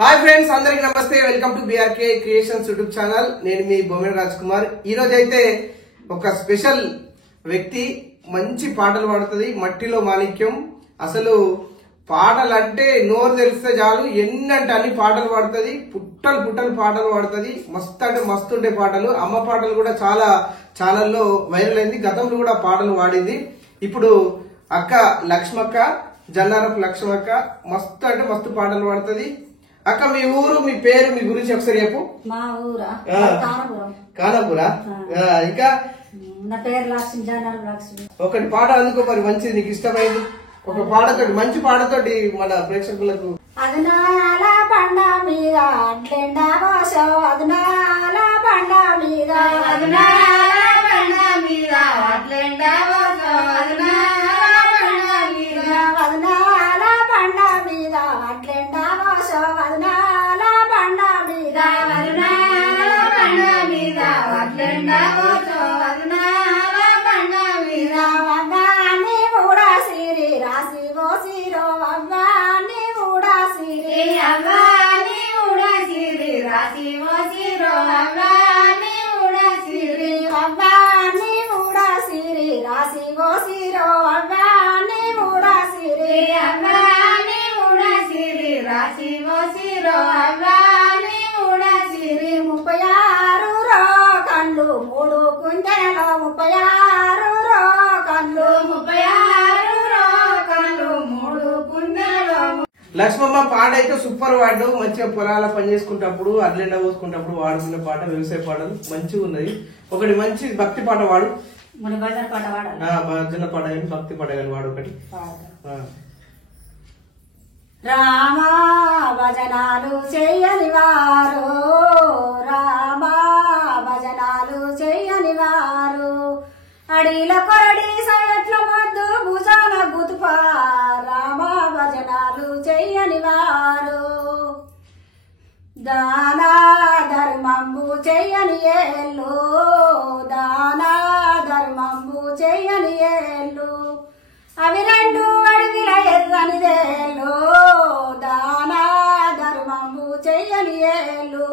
Hi friends, అందరికి నమస్తే. Welcome to BRK creations YouTube channel. నేను మీ బొమ్మిడి రాజ్ కుమార్. ఈ రోజు అయితే ఒక స్పెషల్ వ్యక్తి మంచి పాటలు పాడుతుంది. మట్టిలో మాణిక్యం. అసలు పాటలు అంటే నోరు తెలిస్తే చాలు, ఎన్నంటే అన్ని పాటలు పాడుతుంది. పుట్టలు పుట్టలు పాటలు పాడుతుంది. మస్తు అంటే మస్తు ఉండే పాటలు. అమ్మ పాటలు కూడా చాలా ఛానల్లో వైరల్ అయింది. గతంలో కూడా పాటలు పాడింది. ఇప్పుడు అక్క లక్ష్మక్క, జన్నారపు లక్ష్మక్క మస్తు అంటే మస్తు పాటలు పాడుతుంది. అక్క, మీ ఊరు, మీ పేరు, మీ గురించి ఒకసారి చెప్పు. మా ఊరా కానాపురా. ఇంకా నా పేరు లక్ష్మి, జనాలు లక్ష్మి. ఒకటి పాట అందుకో మరి, మంచిది నీకు ఇష్టమైంది ఒక పాటతోటి, మంచి పాటతోటి మన ప్రేక్షకులకు. అదనాల బండ మీద అట్లెండా కోసో, అదనాల బండ మీద, అదనాల బండ మీద అట్లెండా కోసో, అదనాల బండ మీద, అదనాల బండ మీద అట్లెండా కోసో, అదనాల బండ మీద, అదనాల బండ మీద అట్లెండా కోసో, అదనాల బండ మీద, అవ్వాని కూడా సిరి రాసి ఓసిరో, అవ్వాని కూడా సిరి, అవ్వాని కూడా సిరి రాసి ఓసిరో, అవ్వాని కూడా సిరి, అవ్వాని కూడా సిరి రాసి ఓసిరో, అవ్వాని కూడా సిరి, అవ్వాని కూడా సిరి రాసి ఓసిరో, అవ్వాని కూడా సిరి. 36 రో కళ్ళు 3 కుంజలలో, 36 రో కళ్ళు, 36 రో కళ్ళు 3 కుంజలలో. లక్ష్మమ్మ పాట అయితే సూపర్ వాడు. మంచిగా పొలాల పని చేసుకుంటప్పుడు, అర్లెండ పోసుకుంటప్పుడు వాడుకునే పాట, వ్యవసాయ పాటలు మంచిగా ఉన్నది. ఒకటి మంచి భక్తి పాట వాడు. మన భజన పాట వాడాలి. భజన పాట కానీ భక్తి పాట కానీ వాడు ఒకటి. రామా భజనాలు చెయ్యని వారు, రామా భజనాలు చెయ్యని వారు, అడిల కొరడి సయట్ల మద్దు భుజాన గుతుపా, రామా భజనాలు చెయ్యని వారు, దానా ధర్మంబు చెయ్యని ఏళ్ళు, దానా ధర్మంబు చెయ్యని ఏళ్ళు, అవి రెండు అడవిల ఎర్రనిదేళ్ళు, దానా ధర్మంబు చెయ్యని ఏళ్ళు,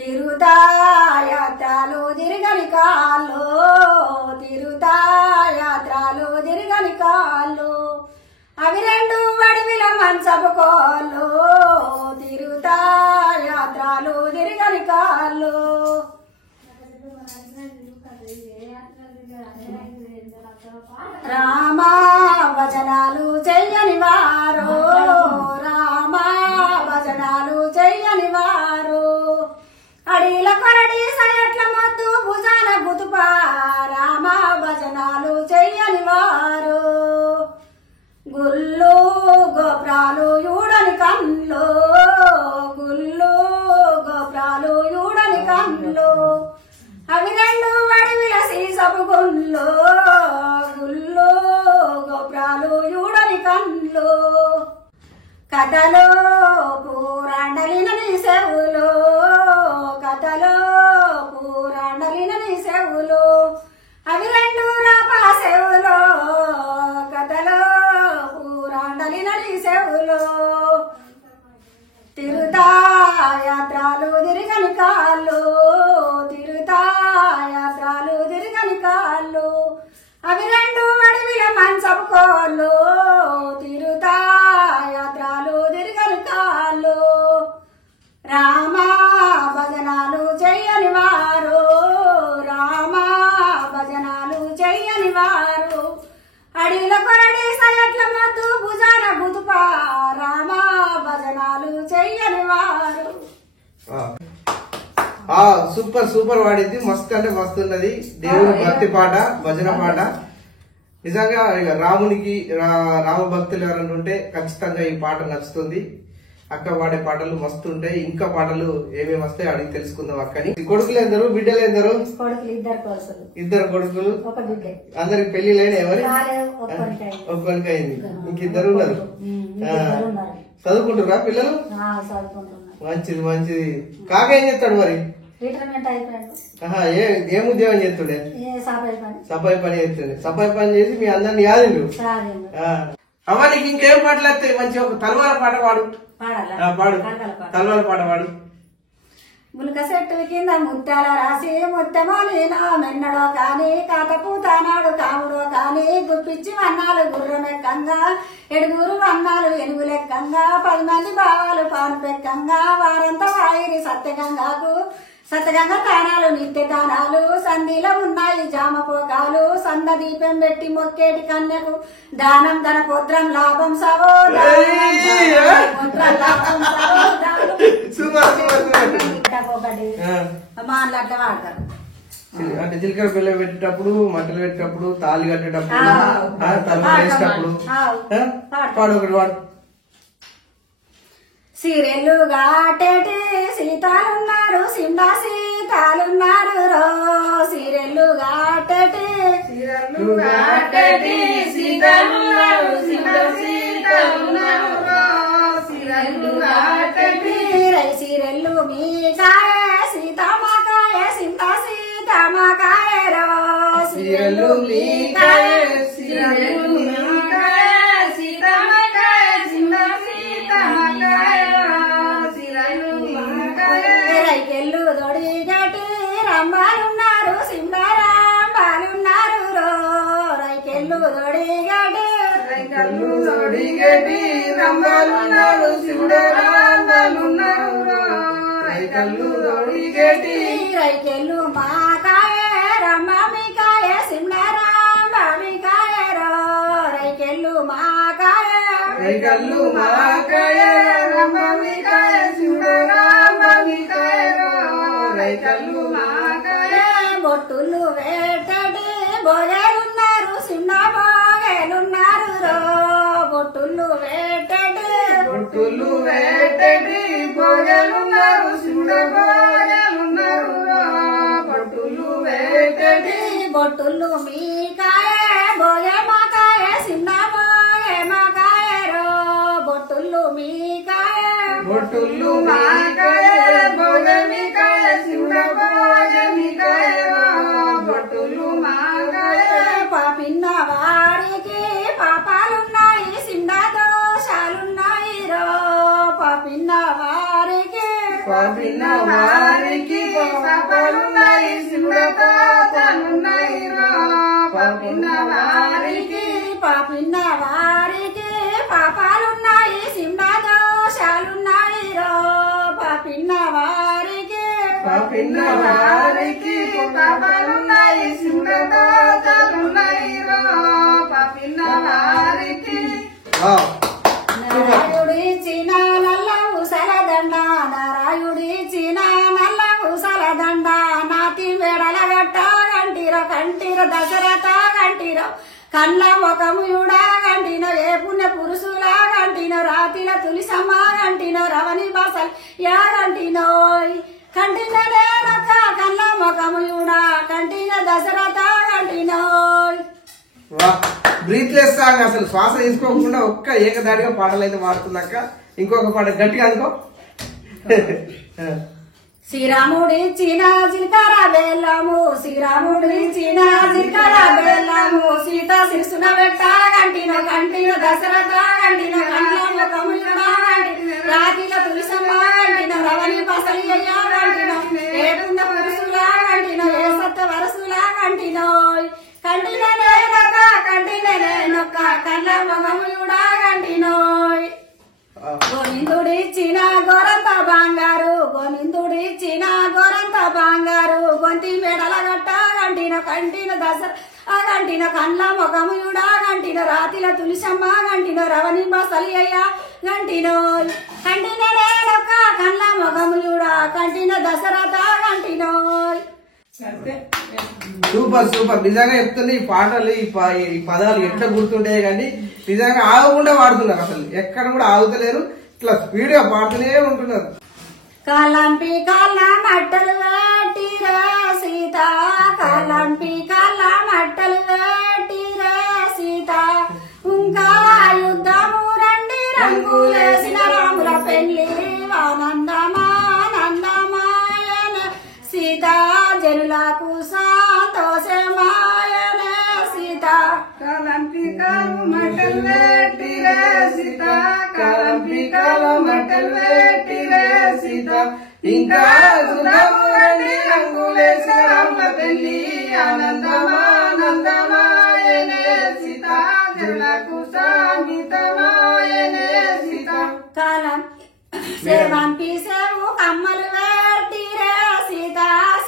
తిరుగుతాయాత్రలు తిరగని కాళ్ళు, తిరుగుతాయాత్రలు తిరగని కాళ్ళు, అవి రెండు అడవిల మంచపు కోళ్ళు, తిరుగుతాయాత్రలు తిరగని కాళ్ళు. రామా భజనాలు చెయ్యని వారు, రామా భజనాలు చెయ్యని వారు, అడిల కొరడి సయట్ల మద్దు భుజాన గుతుపా, రామా భజనాలు చెయ్యని వారు, గుళ్ళు గోపురాలు యూడని కళ్ళు, గుళ్ళు గోపురాలు యూడని కళ్ళు, అవి రెండు అడవిల సీసపు గుళ్ళు, గుళ్ళు గోపురాలు యూడని కళ్ళు, కథలో పూరాండలిన నీ సేవులు, కథలో పూరాండలిన నీ సేవులు, అవి రెండు రాపా సేవులు, కథలో పూరాండలిన నీ సేవులు, తిరుగుతాయాత్రలు తిరగని కాళ్ళు, తిరుగుతాయాత్రలు తిరగని కాళ్ళు, అవి రెండు అడవిల మంచపు కోళ్ళు, తిరుగుతాయాత్రలు తిరగని కాళ్ళు. రామా భజనాలు చెయ్యని వారు, రామా భజనాలు చెయ్యని వారు, అడిల కొరడి సయట్ల మద్దు భుజాన గుతుపా, రామా భజనాలు చెయ్యని వారు. సూపర్ సూపర్ వాడింది. మస్తు అంటే మస్తు ఉన్నది. దేవుని భక్తి పాట, భజన పాట. నిజంగా ఇక రామునికి రామ భక్తులు ఎవరైనా ఉంటే ఖచ్చితంగా ఈ పాట నచ్చుతుంది. అక్క వాడే పాటలు మస్తు ఉంటాయి. ఇంకా పాటలు ఏమేమి వస్తాయి అడిగి తెలుసుకుందాం అక్కని. కొడుకులు ఎందరు, బిడ్డలు ఎందరు? ఇద్దరు కొడుకులు, ఒక బిడ్డ. అందరికి పెళ్లి లేని ఎవరి ఒక్కరికి అయింది. ఇంకిద్దరు ఉన్నారు. చదువుకుంటురా పిల్లలు? మంచిది మంచిది. కాక ఏం చేస్తాడు మరి? ఏం ఉద్యోగం చేస్తుండే? సఫాయి పని చేస్తుండే. సఫాయి పని చేసి మీ అందరిని యాదిండు. అవ్వ నీకు ఇంకేం పాటలు వస్తాయి? మంచి ఒక తలవాల పాట పాడు. పాడు తలవాల పాట పాడు. ములక చెట్టు కింద ముత్యాల రాసి ముత్తెమోలీనో మెన్నడో కాని కాతపూతానాడు కాముడో కాని గుప్పిచ్చి వన్నాలు గుర్రమెక్కంగా 7 వన్నాలు ఎనుగులెక్కంగా 10 మంది బావాలు పాను పెక్కంగా వారంతా వాయిరి సత్యగంగ తానాలు నిత్య తానాలు సంధిలో ఉన్నాయి జామపోకాలు సంద దీపం పెట్టి మొక్కేటి కన్యకు దానం ధన పుత్రం లాభం సవో మాటలు అట్లా వాడతారు. అంటే జీలకర్ర బెల్లం పెట్టేటప్పుడు, మంటలు పెట్టేటప్పుడు, తాళి కట్టేటప్పుడు, తల వేసేటప్పుడు పాడు ఒకటి వాడు. సీరెల్లు గాటేటి సీతాలున్నారు సిండా సీతాలున్నారు రో సీరెల్లు గాటేటి సీతాలున్నారు సిండా సీతాలున్నారు రో సీరెల్లు గాటేటి సీరెల్లు మీకాయ సీతామాకాయ సిందా సీతామాకాయ రో సీరెల్లు మీకాయ సీరెల్లు మీకాయ సీతామాకాయ సిందా సీతామాకాయ రైకెళ్ళు దొడిగటి రంబాలున్నారు సింబారాంబాలున్నారు రో రైకెళ్ళు దొడిగటి రంబాలున్నారు సింబారాంబాలున్నారు రో రైకెళ్ళు దొడిగటి రైకెళ్ళు మాకాయ రమ్మమికాయ సింబారాంబామికాయ రో రైకెళ్ళు మాకాయ రైకెళ్ళు మాకాయ రమ్మమికాయ సింబారాంబామికాయ రో రైకెళ్ళు మాకాయ బొట్టులు వేటడి బోగేలున్నారు సింహ బోగేలున్నారు రో బొట్టులు వేటడి బోగేలున్నారు సింహ బోగేలున్నారు రో బొట్టులు వేటడి బొట్టులు మీకాయ బోగే మాకాయ సింహ బోగే మాకాయ రో బొట్టులు మీకాయ బొట్టులు మాకాయ బోగే మీకాయ సింహ బోగే మీకాయ రో బొట్టులు మాకాయ పాపిన్న వారికి పాపాలున్నాయి సింహ దోషాలున్నాయి రో పాపిన్న వారికి పాపాలున్నాయి సింహ దోషాలున్నాయి రో పాపిన్న వారికి పాపాలున్నాయి సింహ దోషాలున్నాయి రో పాపిన్న వారికి పాపాలున్నాయి సింహ దోషాలున్నాయి రో పాపిన్న వారికి నారాయుడిచిన నల్ల ఉసలదండ నారాయుడిచిన నల్ల ఉసలదండ నాతి మెడల గట్ట కంటిర దశరథ కంటిర కళ్ళ ముఖముయుడా గంటిన ఏ పుణ్య పురుషులా గంటిన రాతిల తులిసమ్మ గంటిన రవణి బాసల్ యా గంటినోయ్ కంటిన లేనక్క కళ్ళ ముఖముయుడా కంటిన దశరథ గంటినోయ్. బ్రీత్లెస్ సాంగ్, అసలు శ్వాస తీసుకోకుండా ఒక్క ఏకదాడిగా పాటలు అయితే పాడుతున్నాక ఇంకొక పాట గట్టిగా అనుకో. శ్రీరాముడిచ్చిన జీలకర్ర బెల్లము శ్రీరాముడిచ్చిన జీలకర్ర బెల్లము సీత శిరసున పెట్ట గంటిన దశరథ గంటిన కండ్ల ముఖముయుడా గంటిన రాతిల తులిసమ్మ గంటిన రవణి బసలి అయ్యా గంటిన ఏ పుణ్య పురుషులా గంటిన ఏ సత్య వరసులా గంటినోయ్ కంటిన నేనొక్క కండ్ల ముఖముయుడా గంటినోయ్. గోవిందుడిచ్చిన గోరంత బంగారు గోవిందుడిచ్చిన గోరంత బంగారు గొంతి మెడల గట్ట గంటిన దసర గంటిన కండ్ల ముఖముయుడా గంటిన రాతిల తులిసమ్మ గంటిన రవణి బసలి అయ్యా గంటినోయ్ కంటిన నేనొక్క కండ్ల ముఖముయుడా కంటిన దశరథ గంటినోయ్. Super super. నిజంగా చెప్తుంది ఈ పాటలు ఈ పదాలు ఎట్లా గుర్తుంటాయి కానీ నిజంగా ఆగకుండా పాడుతున్నారు. అసలు ఎక్కడ కూడా ఆగుతలేరు, ఇట్లా స్పీడ్ గా పాడుతూనే ఉంటున్నారు. కాలంపి కాళ్ళ మట్టలు వేటిరా సీత కాలంపి కాళ్ళ మట్టలు వేటిరా సీత ఇంకా యుద్ధము రండి రంగులేసిన రాముల పెళ్లి ఆనందమానందమాయన సీత జనులకు సంతోషమాయన సీత కాలంపి కాళ్ళు మట్టలు వేటిరా కమ్మలు పెట్టిరే సీత ఇంకా చూద్దాము రండి రంగులేసిన రాముల పెళ్లి ఆనందమానందమాయనే సీత జనులకు సంగీతమాయనే సీత కాలం సేవంపి సేవు కమ్మలు పెట్టిరే సీత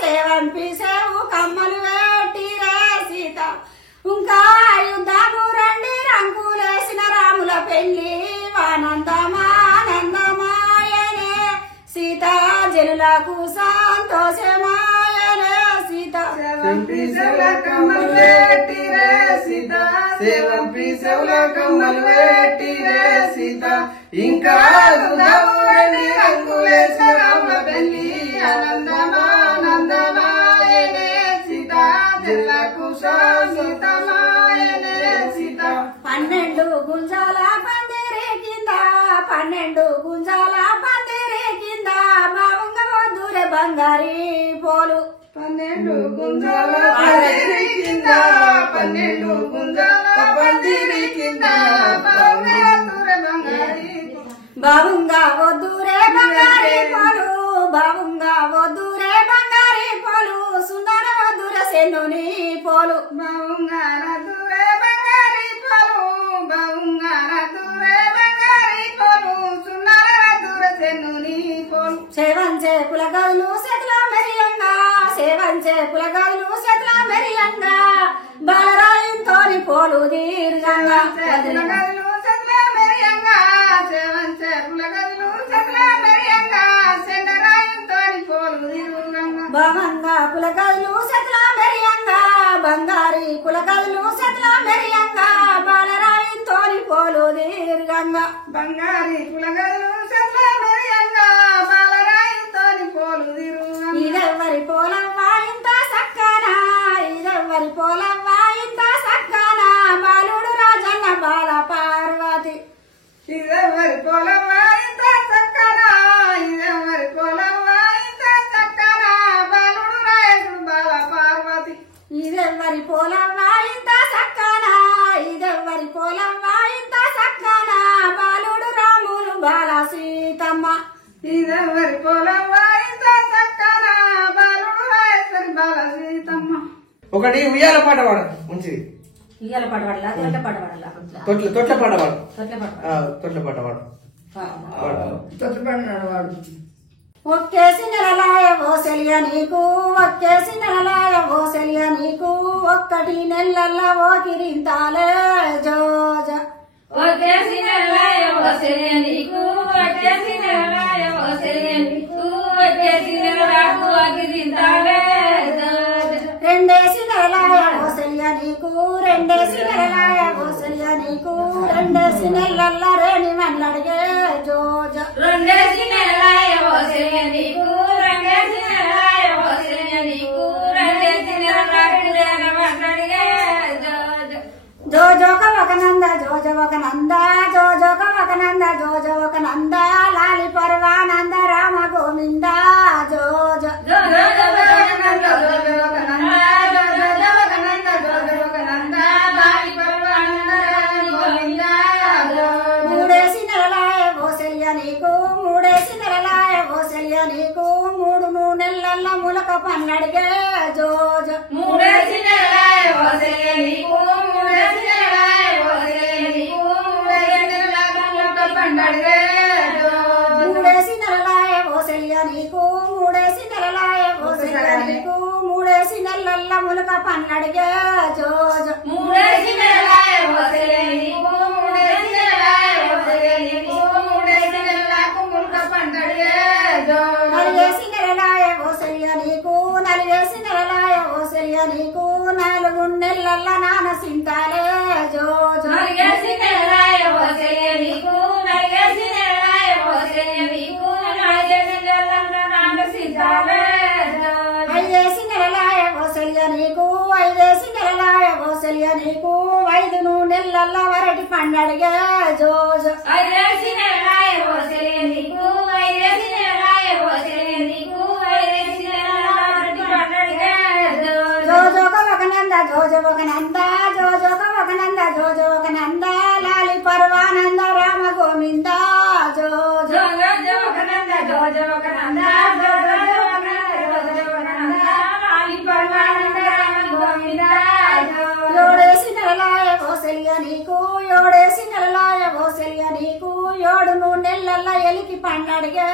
సేవంపి సేవు కమ్మలు పెట్టిరే సీత ఇంకా యుద్ధము రండి రంగులేసిన రాముల పెళ్లి ఆనందమానందమాయనే సీత జనులకు సంతోషమాయనే సీత సేవంపి సేవుల కమ్మలు పెట్టిరే సీత సేవంపి సేవుల కమ్మలు పెట్టిరే సీత ఇంకా చూద్దాము రండి రంగులేసిన రాముల పెళ్లి ఆనందమానందమాయనే సీత జనులకు సంగీతమాయనే సీత 12 గుంజాల పందిరి కింద 12 గుంజాల పందిరి కింద బావంగ వద్దురే బంగారి పోలు 12 గుంజాల పందిరి కింద 12 గుంజాల పందిరి కింద బావుంగా వద్దురే బంగారి పోలు బావుంగా వద్దురే బంగారి పోలు సుందర వద్దురే సెన్నుని పోలు బావుంగార దూరే బంగారి పోలు బావుంగార దూరే బంగారి పోలు సున్నార దూర సెన్నుని పోలు సేవంచే పులగలు సెట్ల మెరియంగా సేవంచే పులగలు సెట్ల మెరియంగా బాలరాయంతోని పోలు దీర్ఘంగా పులగలు సెట్ల మెరియంగా సేవంచే పులగలు సెట్ల మెరియంగా సెన్నరాయంతోని పోలు దీర్ఘంగా బావంగా పులగలు సెట్ల మెరియంగా బంగారి పులగలు సెట్ల మెరియంగా బాలరాయంతోని పోలు దీర్ఘంగా బంగారి పులగలు సెట్ల మెరియంగా బాలరాయంతోని పోలు దీర్ఘంగా ఇదెవ్వరి పోలవ్వా ఇంత సక్కనా ఇదెవ్వరి పోలవ్వా ఇంత సక్కనా బాలుడు రాజన్న బాల పార్వతి ఇదెవ్వరి పొలమా ఇంత చక్కనా ఇదెవ్వరి పొలమా ఇంత చక్కనా బాలుడు రాయకుడు బాల పార్వతి ఇదెవ్వరి పోలవ్వా ఇంత సక్కనా ఇదెవ్వరి పోలవ్వా ఇంత సక్కనా బాలుడు రాములు బాల సీతమ్మ ఇదెవ్వరి పొలమా ఇంత చక్కనా బాలుడు రాయకుడు బాల సీతమ్మ ఒకటి ఉయ్యాల పాట పాడు మంచిది ఇయ్యాల పాట పాడలా తొట్ల పాట పాడలా తొట్ల పాట పాడు తొట్ల పాట తొట్ల పాట పాడు ఒక్కేసి నెలలాయ ఓసెలియ నీకు ఒక్కేసి నెలలాయ ఓసెలియ నీకు ఒక్కటి నెలల్ల ఓకిరింతాలే జోజ ఒక్కేసి నెలలాయ ఓసెలియ నీకు ఒక్కేసి నెలలాయ ఓసెలియ నీకు ఒక్కేసి నెలకు ఓకిరింతాలే జోజ రెండేసి నెలలాయ ఓసెలియ నీకు రెండేసి నెలలాయ ఓసెలియ నీకు రెండేసి నెలల్ల రేణి మన్నడిగే జోజ రెండేసి నెలలాయ ఓసెలియ నీకు రెండేసి నెలలాయ ఓసెలియ నీకు రెండేసి నెలకు రేణి మన్నడిగే జోజ జోజోక ఒక నంద జోజ ఒక నంద జోజోక ఒక నంద జోజ ఒక నంద లాలి పర్వానంద రామ గోవింద జోజ మూడేసి నెలలాయ ఓసెలియ నీకు మూడేసి నెలలాయ ఓసెలియ నీకు 3 నెలల ములక పన్నడిగే జోజ మూడేసి నెలలాయ ఓసెలియ నీకు మూడేసి నెలలాయ ఓసెలియ నీకు మూడేసి నెలలకు ములక పండడిగే మూడేసి నెలలాయ ఓసెలియ నీకు మూడేసి నెలలాయ ఓసెలియ నీకు మూడేసి నెలల ములక పన్నడిగే జోజ మూడేసి నెలలాయ ఓసెలియ నీకు మూడేసి నెలలాయ ఓసెలియ నీకు మూడేసి నెలలకు ములక పండడిగే నలిగేసి నెలలాయ ఓసెలియ నీకు నలిగేసి నెలలాయ ఓసెలియ నీకు 4 నెలల నాన సింతాలే జోజ నలిగేసి నెలలాయ ఓసెలియ నీకు నలిగేసి నెలలాయ ఓసెలియ నీకు 4 నెలల నాన్న సిద్ధాలే ఐదేసి నెలలాయ ఓసెలియ నీకు ఐదేసి నెలలాయ ఓసెలియ నీకు 5 నెలల వరటి పండడిగే జోజ ఐదేసి నెలలాయ ఓసెలియ నీకు ఐదేసి నెలలాయ ఓసెలియ నీకు ఐదేసి నెలల పండడిగే జోజోక ఒక నంద జోజ ఒక నంద జోజోక ఒక నంద జోజ ఒక నంద లాలి పర్వానంద రామ గోవింద జోజ జోగ జోజోగనంద జోజోగనంద లాలి పరమానంద రామ గోవింద యోడేసి నెలలాయ కోసెలియ నీకు యోడేసి నెలలాయ కోసెలియ నీకు 7 నెలల ఎలికి పండడిగే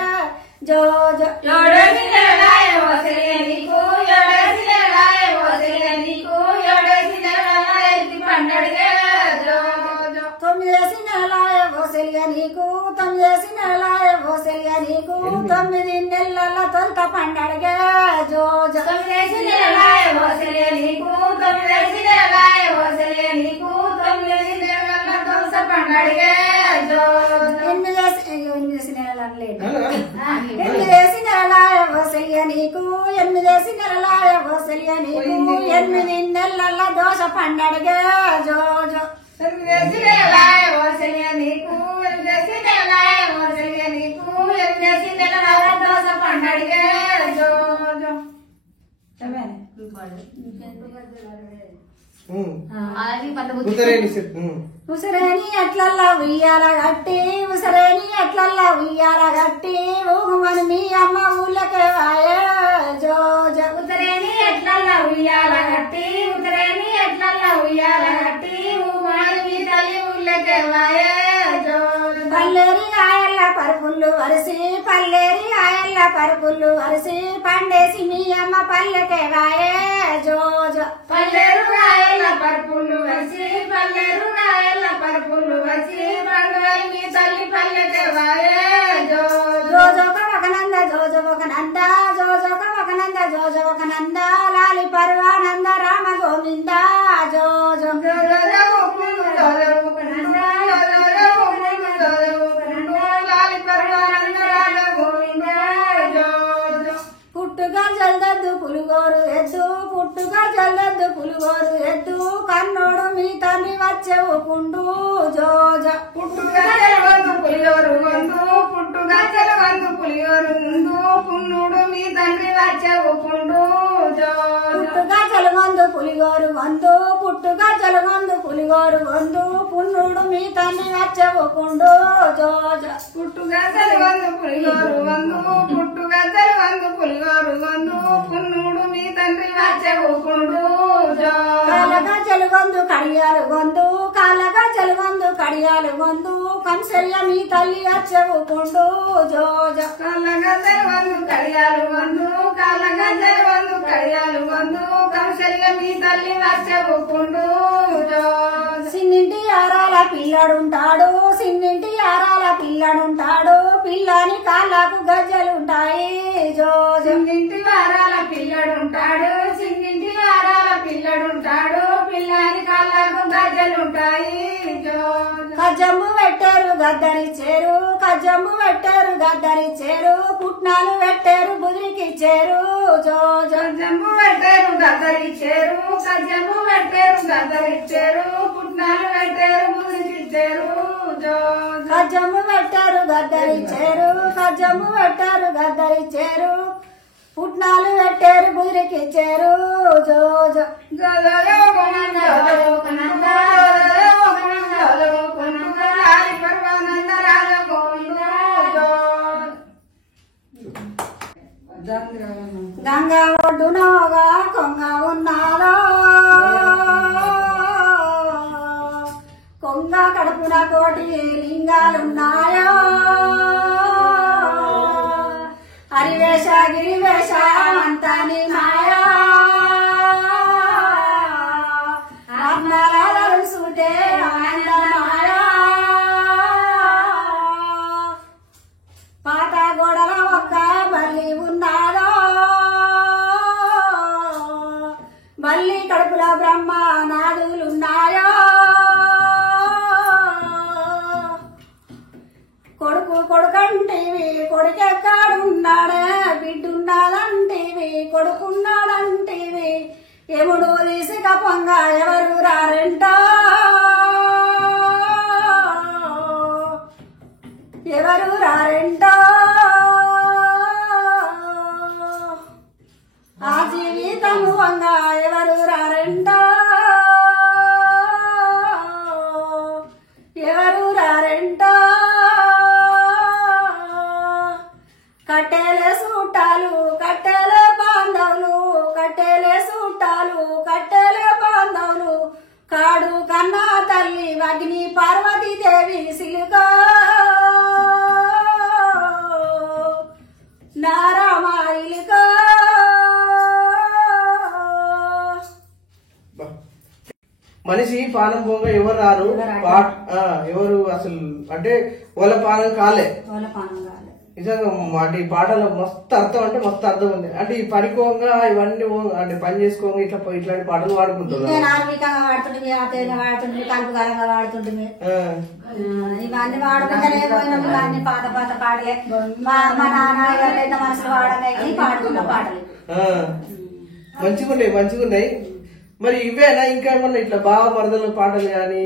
జో జో యోడేసి నెలలాయ కోసెలియ నీకు యోడేసి నెలలాయ కోసెలియ నీకు యోడేసి నెలల ఎలికి పండడిగే జో జో 9 నెలలాయ కోసెలియ నీకు 9 నెలలాయ కోసెలియ నీకు 9 నెలల తొంత పండడిగే జో జో 9 నెలలాయ కోసెలియ నీకు 9 నెలలాయ కోసెలియ నీకు 9 నెలల తొంత పండడిగే జో 8 నెలల అనలేదు 8 నెలలాయ కోసెలియ నీకు 8 నెలలాయ కోసెలియ నీకు 8 నెలల దోష పండడిగే జో జో 9 నెలలాయ కోసెలియ నీకు 8 నెలలాయ కోసెలియ నీకు 8 నెలల దోష పండడిగే జో జో ఉత్తరేణి చెప్పు. ఉసరేని ఎట్లల్లా ఉయ్యాల గట్టి ఉసరేని ఎట్లల్లా ఉయ్యాల గట్టి ఊగుమని మీ అమ్మ ఊళ్ళకే వాయే జో జో ఉత్తరేని ఎట్లల్లా ఉయ్యాల గట్టి ఉత్తరేని ఎట్లల్లా ఉయ్యాల గట్టి ఊమాడి మీ తల్లి ఊళ్ళకే వాయే జో పల్లేరి ఆయల్ల పరుపుళ్ళు వరిసి పల్లేరి ఆయల్ల పరుపుళ్ళు వరిసి పండేసి మీ అమ్మ పల్లెకే వాయే జో జో పల్లెరు రాయల పరుపులు వచ్చి పల్లెరు రాయల పరుపులు వచ్చి పండుగ మీ తల్లి పల్లెకే వాయే జో జోజోక ఒకనంద జోజోకనంద జోజోక ఒకనంద జోజోకనంద లాలి పర్వానంద రామ గోవింద జో జో లాలి పర్వానంద రామ గోవింద జో పుట్టుగా జల్దద్దు పులుగోరు ఎద్దు పుట్టుగా జల్దద్దు పులుగోరు ఎద్దు కన్నోడు మీ తల్లి వచ్చేవు కుండు జో జో పుట్టుగా తెలవందు పులియోరు వందు పుట్టుగా తెలవందు పులియోరు ముందు పున్నుడు మీ తండ్రి వచ్చే పుండు జో పుట్టుగా జలగొందు పులిగోరు వందు పుట్టుగా జలగొందు పులిగోరు వందు పున్నుడు మీ తల్లి వచ్చేవు కుండు జో జో పుట్టుగా తెలవందు పులియోరు వందు పుట్టుగా తెలవందు పులియోరు వందు పున్నుడు మీ తండ్రి వచ్చే పుండు జో కాలగా జలగొందు కడియాలు గొందు కాలగా జలగొందు కడియాలు గొందు కంసల్య మీ తల్లి వచ్చేవు కుండు జో జో కాళ్ళగా తెలవందు కడియాలు వందు కాళ్ళగా తెలవందు కడియాలు వందు కంసలిగా మీ తల్లి వచ్చే పుండు జో సిన్నింటి ఆరాల పిల్లడుంటాడు సిన్నింటి ఆరాల పిల్లడుంటాడు పిల్లని కాళ్ళకు గజ్జలుంటాయి జో జో సింగింటి వారాల పిల్లడుంటాడు సింగింటి వారాల పిల్లడుంటాడు పిల్లాని కాళ్ళకు గజ్జలుంటాయి జో కజ్జమ్ము పెట్టారు గద్దరిచ్చేరు కజ్జమ్ము పెట్టారు గద్దరిచ్చేరు పుట్నాలు పెట్టారు బుదిరికిచ్చేరు జో జో కజ్జంబు పెట్టారు గద్దరిచ్చారు కజ్జంబు పెట్టారు గద్దరిచ్చారు పుట్నాలు పెట్టారు ముదిరికిచ్చారు జో కజ్జమ్ము పెట్టారు గద్దరిచ్చేరు కజ్జమ్ము పెట్టారు గద్దరిచ్చేరు పుట్నాలు పెట్టారు బుదిరికిచ్చేరు జో జో గంగా ఒడ్డునోగా కొంగ ఉన్నారో కొంగ కడుపున కోటి లింగాలున్నాయో హరివేష గిరివేష అంతా నీ మాయా ఆత్మలాలు సూటే ఆనంద మాయా పాత గోడల ఒక్క బల్లి ఉన్నారో బల్లి కడుపుల బ్రహ్మ నాదులున్నాయో కొడుకు కొడుకంటివి కొడుకెక్కడున్నాడే బిడ్డున్నాడంటివి కొడుకున్నాడంటివి ఎముడు తీసి కపంగా ఎవరు రారంటో ఎవరు రారంటో ఆ జీవితము వంగా ఎవరు రారంటో ఎవరు రారంటో కట్టెలే సూటాలు కట్టెలే బాంధవులు కట్టెలే సూటాలు కట్టెలే బాంధవులు కాడు కన్నా తల్లి అగ్ని పార్వతీదేవి సిలుకో నారామాయిలుకో మనిషి పానం పోగా ఎవరు రారు ఎవరు అసలు అంటే వాళ్ళ పానం కాలే నిజంగా వాటి పాటలో మస్తు అర్థం అంటే మస్తు అర్థం ఉంది అంటే ఈ పనికోంగా ఇవన్నీ అంటే పని చేసుకోగా ఇట్లాంటి పాటలు పాడుకుంటున్నారు కలుపుకాలంగా వాడుతుంటుంది ఇవన్నీ వాడుకుంటే అన్ని పాత పాత పాటలే మా నాన్న పెద్ద మనుషులు వాడమే పాడుతున్న పాటలు మంచిగున్నాయి మరి ఇవేనా ఇంకా ఏమన్నా ఇట్లా బాగా మరదల పాటలు కానీ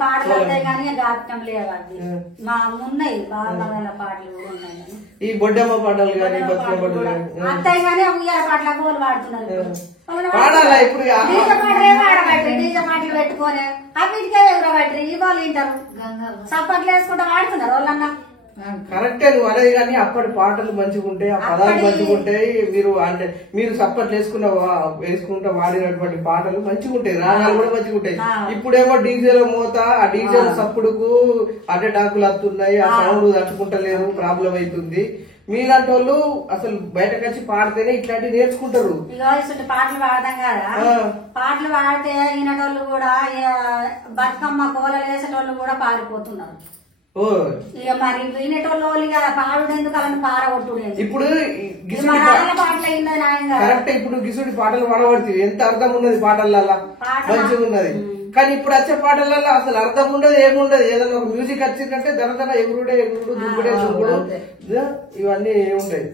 పాటలు ఉంటాయి కానీ జ్ఞాపకం లేవు అవి మా ఉన్నాయి బాగా మరదల పాటలు ఉన్నాయి ఈ బొడ్డమ్మ పాటలు కానీ బతుకమ్మ పాటలు అంతాయి కానీ ఉయ్యాల పాటల గోలు పాడుతున్నారు పాడాలా ఇప్పుడు డీజే పాటలే వాడబట్టి డీజే పాటలు పెట్టుకొని అవిటికే ఎగురబట్టి ఈ వాళ్ళు వింటారు సప్పట్లు వేసుకుంటా వాడుతున్నారు వాళ్ళన్నా కరెక్టే నువ్వు అనేది కానీ అప్పటి పాటలు మంచిగా ఉంటాయి ఆ పదాలు మంచిగా ఉంటాయి మీరు సప్పట్లు వేసుకుంటా వాడినటువంటి పాటలు మంచిగా ఉంటాయి రాగాలు కూడా మంచిగా ఉంటాయి ఇప్పుడేమో డీజేల మోత ఆ డీజేల సప్పుడుకు అడ్డటాకులు వస్తున్నాయి ఆ సౌండ్ తట్టుకుంటలేదు ప్రాబ్లం అవుతుంది మీలాంటి వాళ్ళు అసలు బయటకు వచ్చి పాడితేనే ఇట్లాంటివి నేర్చుకుంటారు పాటలు పాడతాం కదా పాటలు పాడితే ఈనటోళ్ళు కూడా బతుకమ్మ కోలలు వేసేటోళ్ళు కూడా పారిపోతున్నారు ఇక మరి వినేటోళ్ళు పాడు ఎందుకు అలాంటి పారగొట్టుడు ఇప్పుడు పాటలు అయింది నాయన కరెక్ట్ ఇప్పుడు గిసుడి పాటలు పాడబడుతుంది ఎంత అర్థం ఉన్నది పాటలలో మంచిగా ఉన్నది కానీ ఇప్పుడు వచ్చే పాటలలో అసలు అర్థం ఉండదు ఏముండదు ఏదైనా ఒక మ్యూజిక్ వచ్చిందంటే దరదర ఎగురుడే దుబ్బుడే దుబ్బుడు ఇవన్నీ ఏముండదు